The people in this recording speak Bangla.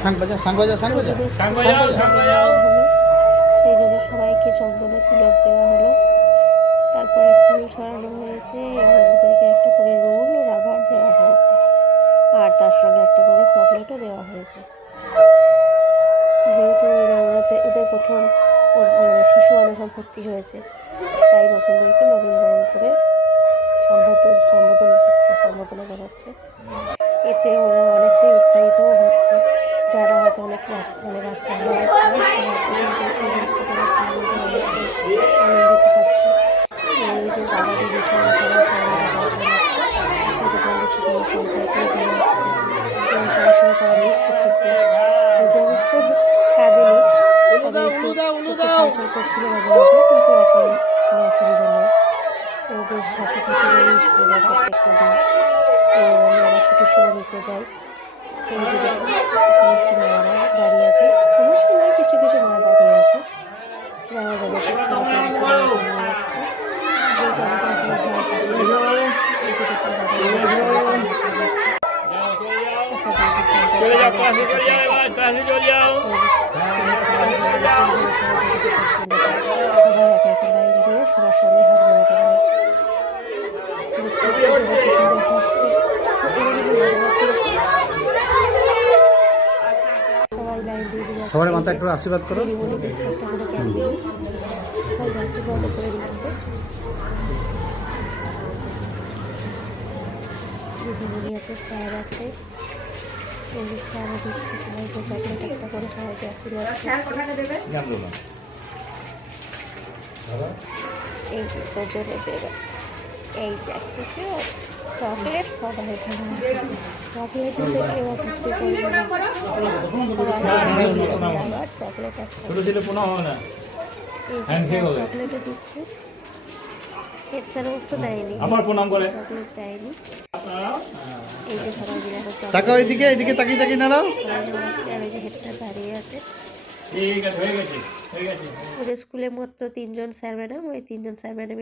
এই জন্য সবাইকে চন্দনে তিলক দেওয়া হলো। তারপরে ফুল ছড়ানো হয়েছে এবং ওদেরকে একটা করে রোল ও রাবার দেওয়া হয়েছে, আর তার সঙ্গে একটা করে চকলেটও দেওয়া হয়েছে। যেহেতু ওদের প্রথম মানে শিশু অনশন ভর্তি হয়েছে, তাই নতুনদেরকে নবীনবরণ করে সম্বোধনা জানাচ্ছে। এতে ওরা অনেকটাই উৎসাহিতও হচ্ছে, যারা হয়তো অনেক বাচ্চা আনন্দিত পাচ্ছে। এই যে দাদাদের বিষয়ে সরাসরি তারা মিশতে শিখবে। অবশ্য কাঁদেনি, চলাচল করছিল মাঝে মাঝে, কিন্তু এখন কোনো অসুবিধা নেই। ও বেশ হাসি খুশি করে স্কুলে যায় প্রত্যেকটা দিন। আমি আমার ছুটির সময় নিতে যাই। এই যে সমস্ত মায়েরা দাঁড়িয়ে আছে, সমস্ত নয়, কিছু কিছু মা দাঁড়িয়ে আছে, যারা যাদেরকে নিয়ে আসছে। যেহেতু সবার সামনে হাত মেলাতে পারে। সবাই লাইন দিয়ে দিয়ে সবার মাথায় একটু আশীর্বাদ করো। আশীর্বাদ করে দিচ্ছে। দিদিমণি আছে, স্যার আছে, স্যারও দিচ্ছে সবাইকে চকলেট একটা করে, সবাইকে আশীর্বাদ করছে। এই দুজনে দেবে, এই দেখতেছে চকলেট সবাই এখানে চকলেট দিতে এবার ঘুরতে চকলেট আছে, চকলেটও দিচ্ছে। হেড স্যার অবশ্য দেয়নি, চকলেট দেয়নি। এই যে সবাই মিলে তাকাও এদিকে, এদিকে তাকিয়ে তাকিয়ে নাড়াও। আর এই যে হেড স্যার দাঁড়িয়ে আছে। ওদের স্কুলে মাত্র 3 জন স্যার ম্যাডাম, ওই 3 জন স্যার ম্যাডাম